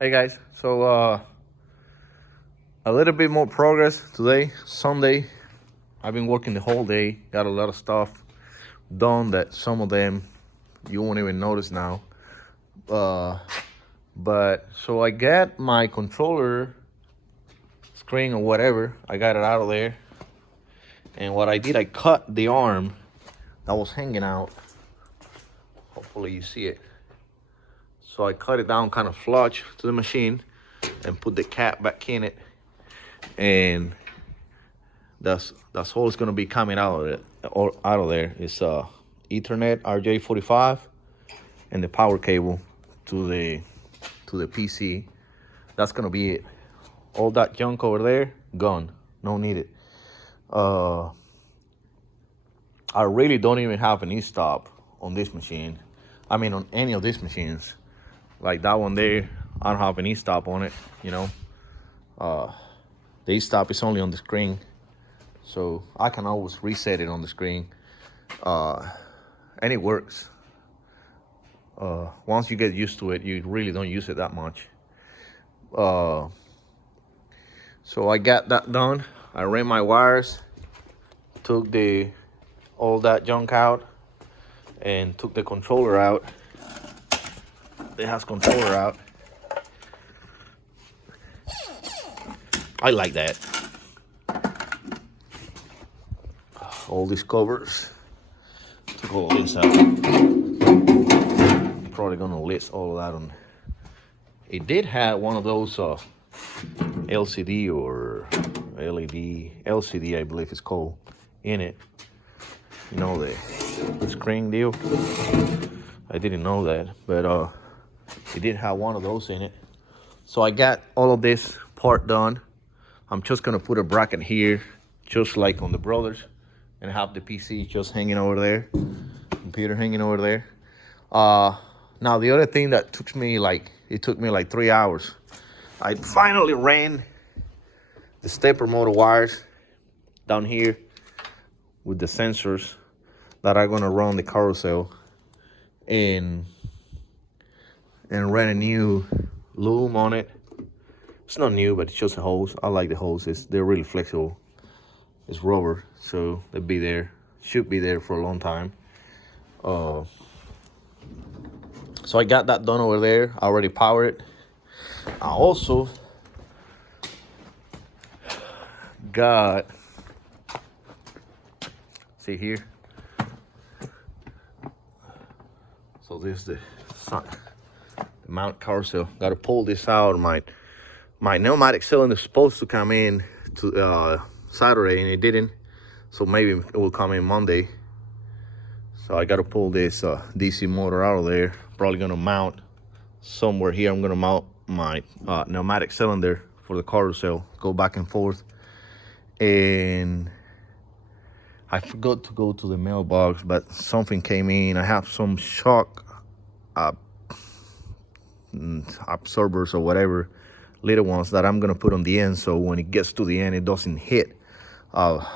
Hey guys, so a little bit more progress today, Sunday. I've been working the whole day, got a lot of stuff done that some of them you won't even notice now. Uh, but so I got my controller screen or whatever, I got it out of there. And what I did, I cut the arm that was hanging out. Hopefully you see it. So I cut it down kind of flush to the machine and put the cap back in it. And that's all it's gonna be coming out of it, or out of there. It's Ethernet RJ45 and the power cable to the PC. That's gonna be it. All that junk over there, gone. No needed. I really don't even have an e-stop on this machine. I mean, on any of these machines. Like that one there, I don't have an e-stop on it. You know, the e-stop is only on the screen. So I can always reset it on the screen, and it works. Once you get used to it, you really don't use it that much. So I got that done. I ran my wires, took all that junk out, and took the controller out. The Haas controller out. I like that. All these covers. Took all this out. I'm probably gonna list all of that on. It did have one of those LCD or LED, LCD I believe it's called, in it. You know, the screen deal. I didn't know that, but it did have one of those in it. So I got all of this part done. I'm just gonna put a bracket here, just like on the Brothers, and have the PC just hanging over there, computer hanging over there. Now the other thing that took me like 3 hours. I finally ran the stepper motor wires down here with the sensors that are gonna run the carousel, and ran a new loom on it. It's not new, but it's just a hose. I like the hoses. They're really flexible. It's rubber, so they'll be there. Should be there for a long time. So I got that done over there. I already powered it. I also got, see here. So this is the mount carousel. Got to pull this out. My pneumatic cylinder is supposed to come in to Saturday, and it didn't. So maybe it will come in Monday. So I got to pull this DC motor out of there. Probably gonna mount somewhere here. I'm gonna mount my pneumatic cylinder for the carousel. Go back and forth. And I forgot to go to the mailbox, but something came in. I have some shock absorbers or whatever, little ones that I'm gonna put on the end, so when it gets to the end, it doesn't hit. I'll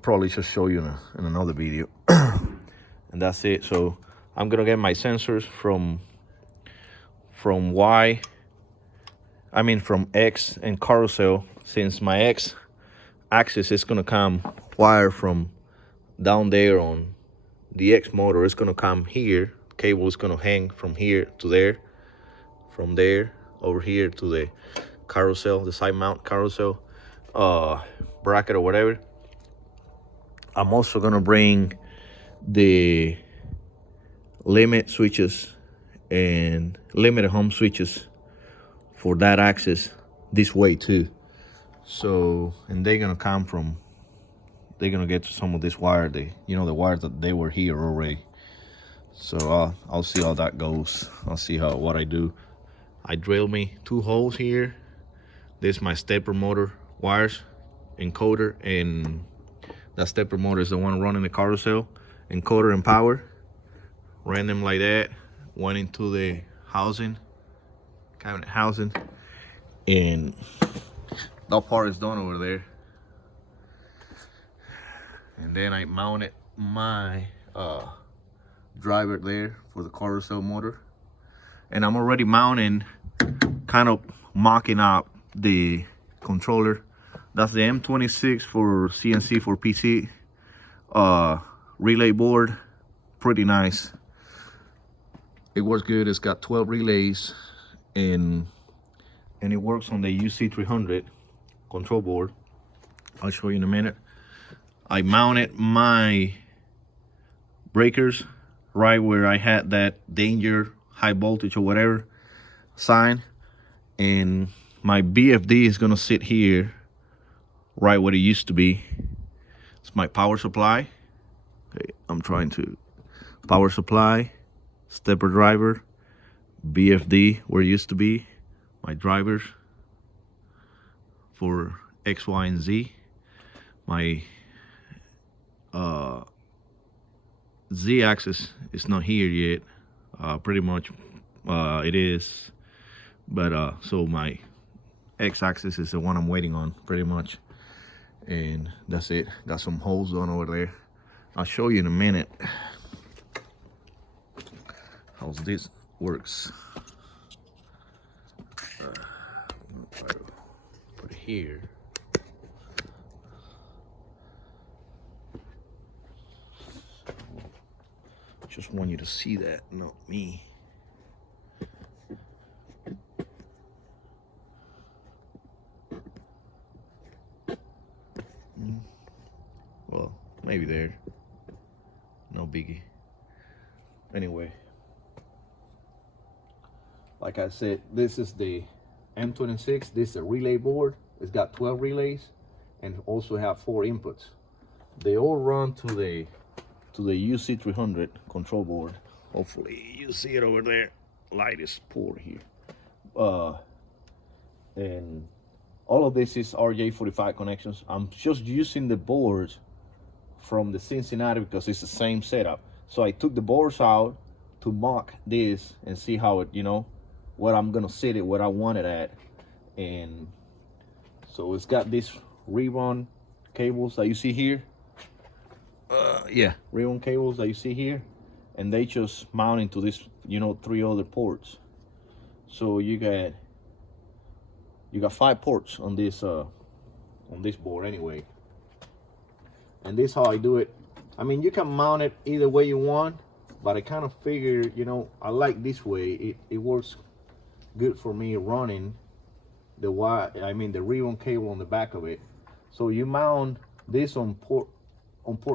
probably just show you in another video. And that's it. So I'm gonna get my sensors from X and carousel, since my X axis is gonna come wire from down there on the X motor. It's gonna come here. Cable is gonna hang from here to there, from there over here to the carousel, the side mount carousel bracket or whatever. I'm also gonna bring the limit switches and limited home switches for that axis this way too. So, and they're gonna get to some of this wire, the wires that they were here already. So I'll see how that goes. I'll see what I do. I drilled me 2 holes here. This is my stepper motor wires, encoder, and that stepper motor is the one running the carousel. Encoder and power. Ran them like that. Went into the housing, cabinet housing, and that part is done over there. And then I mounted my driver there for the carousel motor. And I'm already mounting kind of mocking up the controller. That's the M26 for CNC for PC relay board. Pretty nice. It works good. It's got 12 relays and it works on the UC300 control board. I'll show you in a minute. I mounted my breakers right where I had that danger, high voltage or whatever sign, and my BFD is gonna sit here right where it used to be. It's my power supply. Okay, I'm trying to power supply, stepper driver, BFD where it used to be, my drivers for X, Y, and Z. My Z-axis is not here yet. Pretty much it is, but so my X-axis is the one I'm waiting on, pretty much. And that's it. Got some holes on over there. I'll show you in a minute how this works. I'm gonna try to put it here. Just want you to see that, not me. Well, maybe there. No biggie. Anyway, like I said, this is the M26. This is a relay board. It's got 12 relays and also have 4 inputs. They all run to the UC300 control board. Hopefully you see it over there. Light is poor here. And all of this is RJ45 connections. I'm just using the boards from the Cincinnati because it's the same setup. So I took the boards out to mock this and see how it, you know, what I'm gonna set it, what I want it at. And so it's got these rerun cables that you see here. Yeah, rerun cables that you see here, and they just mount into this, you know, 3 other ports. So you got 5 ports on this board anyway. And this is how I do it. I mean, you can mount it either way you want, but I kind of figure, you know, I like this way. It works good for me running the rerun cable on the back of it. So you mount this on port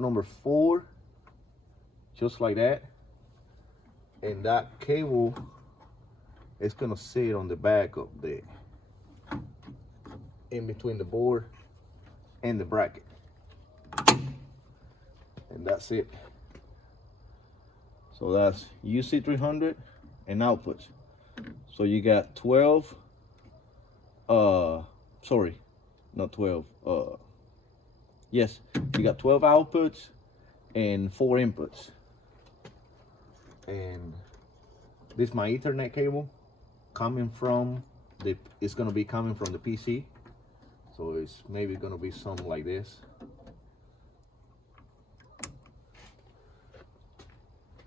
number 4, just like that, and that cable is gonna sit on the back of in between the board and the bracket, and that's it. So that's UC300 and outputs. So you got 12, sorry, not 12, yes, you got 12 outputs and 4 inputs. And this is my Ethernet cable coming from it's gonna be coming from the PC. So it's maybe gonna be something like this.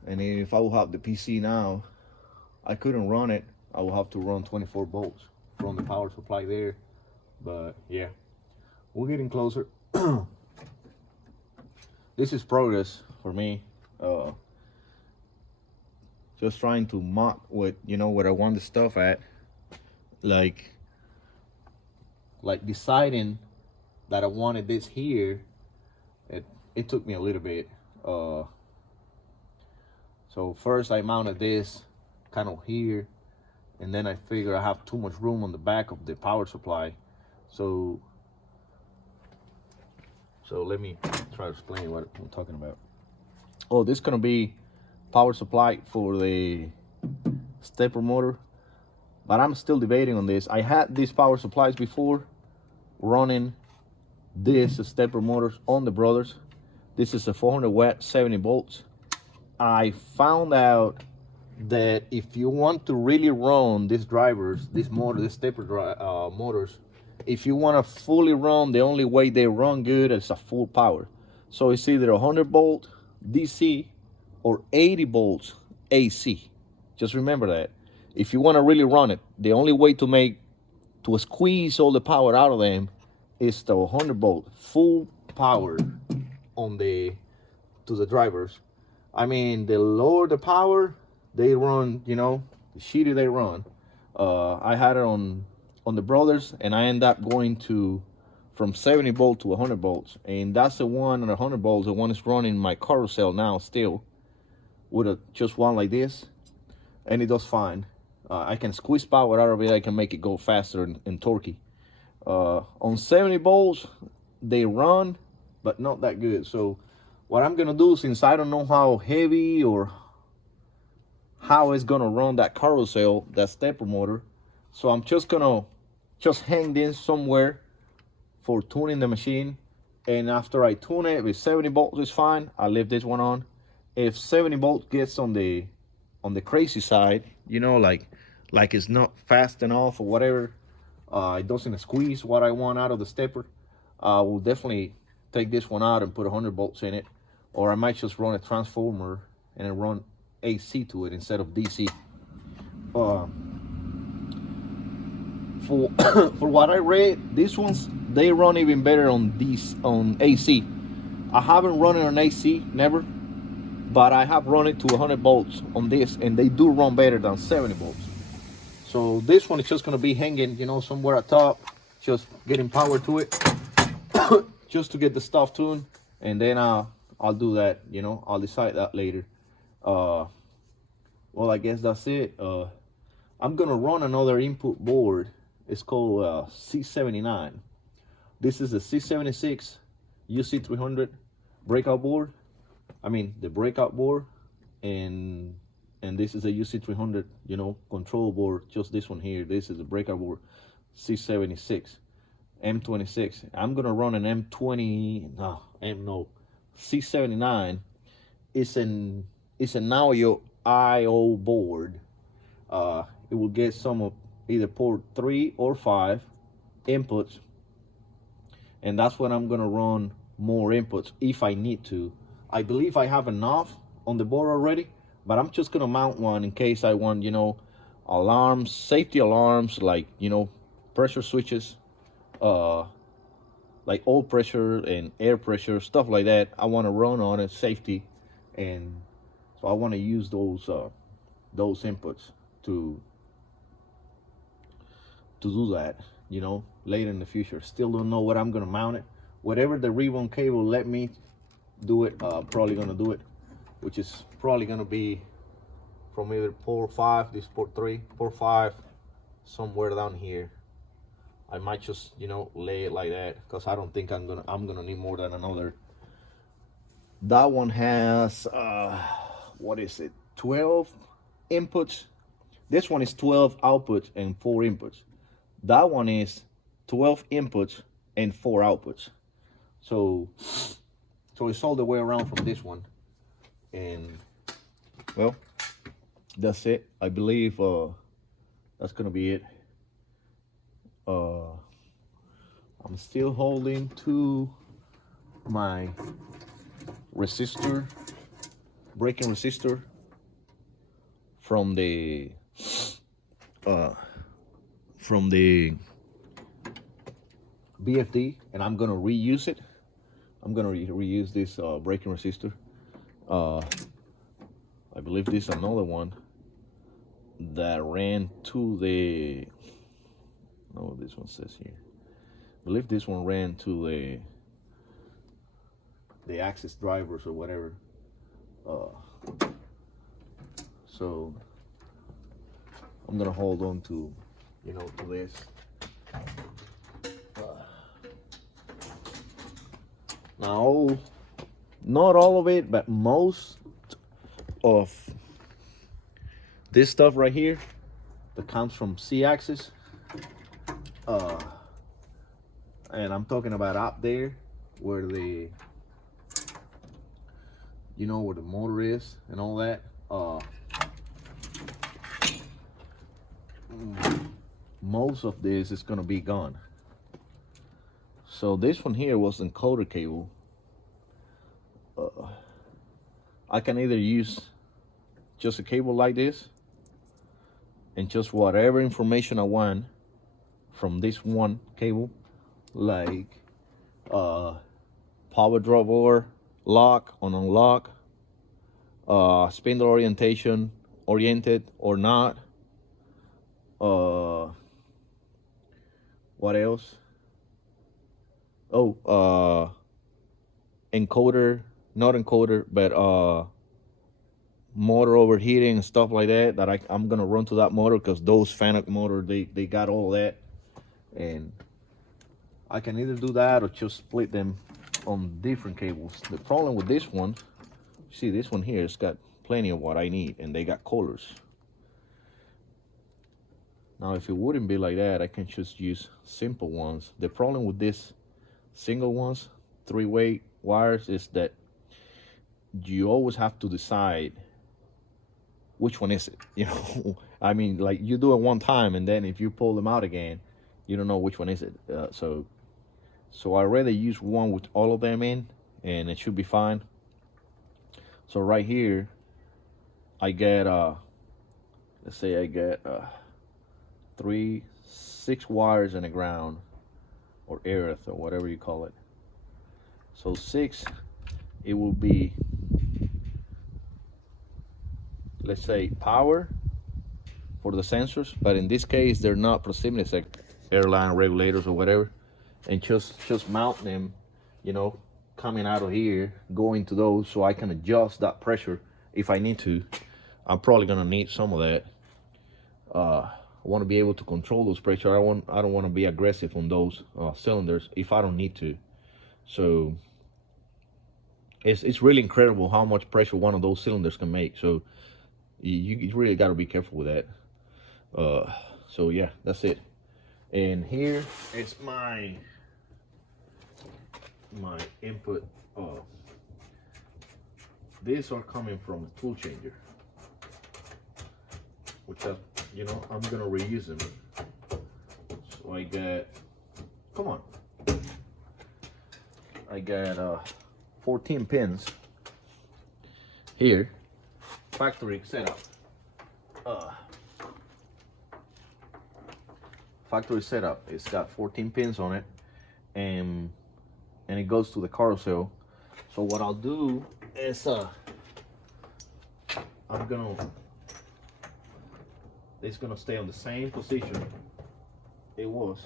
And if I will have the PC now, I couldn't run it. I will have to run 24 volts from the power supply there. But yeah, we're getting closer. This is progress for me. Just trying to mock what, you know, what I want the stuff at. Like deciding that I wanted this here, it took me a little bit. So first I mounted this kind of here, and then I figured I have too much room on the back of the power supply. So let me try to explain what I'm talking about. Oh, this is gonna be power supply for the stepper motor, but I'm still debating on this. I had these power supplies before running this stepper motors on the Brothers. This is a 400 watt, 70 volts. I found out that if you want to really run these drivers, these stepper motors, if you want to fully run, the only way they run good is a full power. So it's either 100 volt DC or 80 volts AC. Just remember that. if you want to really run it, the only way to squeeze all the power out of them is the 100-volt full power on to the drivers. I mean, the lower the power, they run, you know, the shitty they run. I had it on the Brothers, and I end up going from 70 volt to 100 volts, and that's the one on 100 volts. The one is running my carousel now still with just one like this, and it does fine. I can squeeze power out of it. I can make it go faster and torquey. On 70 volts, they run, but not that good. So what I'm gonna do, since I don't know how heavy or how it's gonna run that carousel, that stepper motor, so I'm just gonna hang this somewhere for tuning the machine. And after I tune it, if 70 volts is fine, I leave this one on. If 70 volts gets on the crazy side, you know, like it's not fast enough or whatever, it doesn't squeeze what I want out of the stepper, I will definitely take this one out and put 100 volts in it. Or I might just run a transformer and then run AC to it instead of DC. For what I read, these ones, they run even better on AC. I haven't run it on AC, never, but I have run it to 100 volts on this, and they do run better than 70 volts. So this one is just gonna be hanging, you know, somewhere at top, just getting power to it, just to get the stuff tuned, and then I'll do that, you know, I'll decide that later. Well, I guess that's it. I'm gonna run another input board. It's called C79. This is a C76 UC300 breakout board. I mean, the breakout board, and this is a UC300, you know, control board. Just this one here. This is a breakout board, C76, M26. I'm gonna run an C79. It's an IO board. It will get some of either port 3 or 5 inputs, and that's when I'm gonna run more inputs if I need to. I believe I have enough on the board already, but I'm just gonna mount one in case I want, you know, alarms, safety alarms, like, you know, pressure switches, like oil pressure and air pressure, stuff like that. I want to run on it, safety, and so I want to use those inputs to do that, you know, later in the future. Still don't know what I'm gonna mount it. Whatever the ribbon cable let me do it, probably gonna do it, which is probably gonna be from either port 5, this port 3, port 5, somewhere down here. I might just, you know, lay it like that, because I don't think I'm gonna need more than another. That one has what is it, 12 inputs. This one is 12 outputs and 4 inputs. That one is 12 inputs and 4 outputs. So it's all the way around from this one. And well, that's it. I believe that's gonna be it. I'm still holding to my resistor, braking resistor from the Vf3, and I'm gonna reuse it. I'm gonna reuse this braking resistor. I believe this is another one that ran to the, oh, this one says here, I believe this one ran to the axis drivers or whatever. So I'm gonna hold on to, you know, to this. Now, not all of it, but most of this stuff right here that comes from C-axis, and I'm talking about up there where the, you know, where the motor is and all that. Most of this is gonna be gone. So this one here was encoder cable. I can either use just a cable like this, and just whatever information I want from this one cable, like power drop over, lock on unlock, spindle orientation, oriented or not, what else? Oh, encoder, not encoder, but motor overheating and stuff like that, that I'm gonna run to that motor, because those FANUC motor, they got all that. And I can either do that or just split them on different cables. The problem with this one, see this one here, it's got plenty of what I need, and they got colors. Now if it wouldn't be like that, I can just use simple ones. The problem with this single ones, 3-way wires, is that you always have to decide which one is it, you know. I mean, like, you do it one time, and then if you pull them out again, you don't know which one is it. So I rather use one with all of them in, and it should be fine. So right here, I get let's say I get 6 wires and a ground, or earth, or whatever you call it. So 6, it will be, let's say, power for the sensors, but in this case they're not proximity, like airline regulators or whatever, and just mount them, you know, coming out of here, going to those, so I can adjust that pressure if I need to. I'm probably gonna need some of that. I want to be able to control those pressure. I don't want to be aggressive on those cylinders if I don't need to. So it's really incredible how much pressure one of those cylinders can make. So you really got to be careful with that. So yeah, that's it. And here it's my input. These are coming from a tool changer, which I'm gonna reuse them. So I got, come on, I got 14 pins here, factory setup. Factory setup. It's got 14 pins on it, and it goes to the carousel. So what I'll do is it's gonna stay on the same position it was.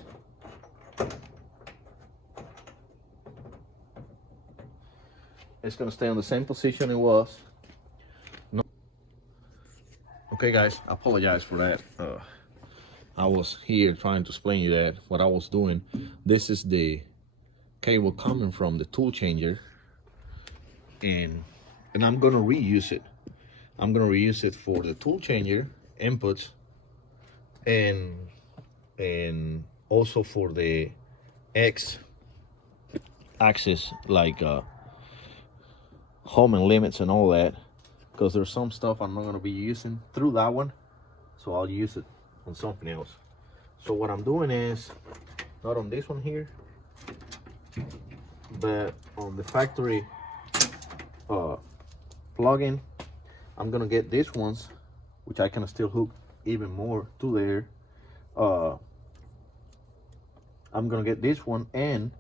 It's gonna stay on the same position it was. No. Okay guys, I apologize for that. I was here trying to explain you that what I was doing. This is the cable coming from the tool changer, and I'm gonna reuse it. I'm gonna reuse it for the tool changer inputs, and also for the X axis, like home and limits and all that, because there's some stuff I'm not gonna be using through that one, so I'll use it on something else. So what I'm doing is, not on this one here, but on the factory plug-in, I'm gonna get these ones, which I can still hook even more to there. I'm gonna get this one and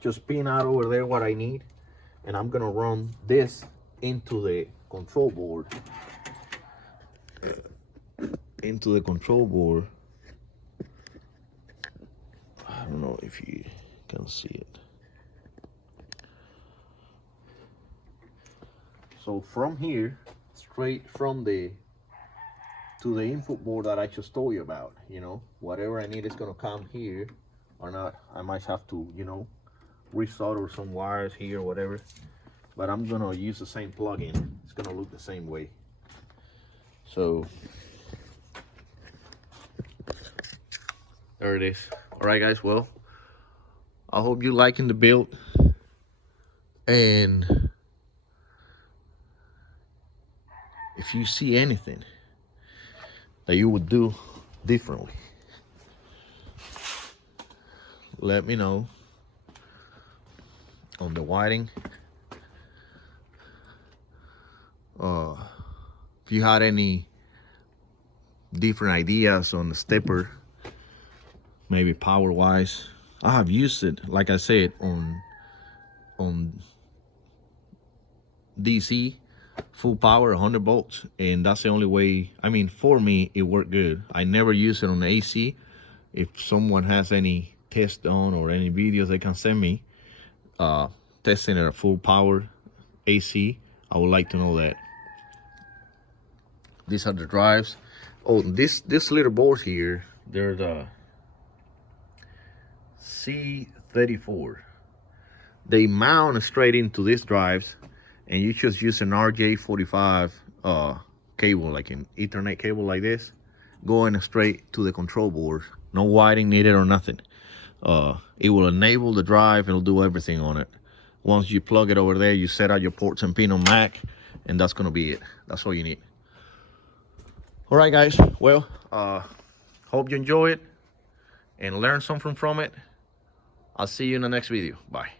just pin out over there what I need, and I'm gonna run this into the control board. Into the control board. I don't know if you can see it. So from here, straight from the to the input board that I just told you about, you know, whatever I need is gonna come here, or not. I might have to, you know, resolder some wires here or whatever, but I'm gonna use the same plug-in. It's gonna look the same way. So there it is. All right guys, well, I hope you're liking the build, and if you see anything that you would do differently, let me know on the wiring. If you had any different ideas on the stepper, maybe power wise. I have used it, like I said, on DC full power 100 volts, and that's the only way. I mean, for me it worked good. I never use it on the AC. If someone has any test on or any videos they can send me testing at a full power AC, I would like to know that. These are the drives. Oh, this little board here, they're the C34. They mount straight into these drives, and you just use an RJ45 cable, like an Ethernet cable like this, going straight to the control board. No wiring needed or nothing. It will enable the drive. It'll do everything on it. Once you plug it over there, you set out your ports and pin on Mac, and that's gonna be it. That's all you need. All right, guys. Well, hope you enjoy it and learn something from it. I'll see you in the next video. Bye.